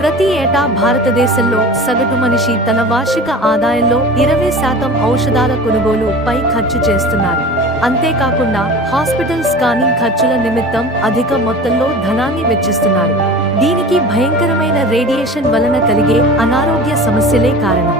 ప్రతి ఏటా భారతదేశంలో సగటు మనిషి తన వార్షిక ఆదాయంలో 20% ఔషధాల కొనుగోలు పై ఖర్చు చేస్తున్నారు. అంతేకాకుండా హాస్పిటల్ స్కానింగ్ ఖర్చుల నిమిత్తం అధిక మొత్తంలో ధనాన్ని వెచ్చిస్తున్నారు. దీనికి భయంకరమైన రేడియేషన్ వలన కలిగే అనారోగ్య సమస్యలే కారణం.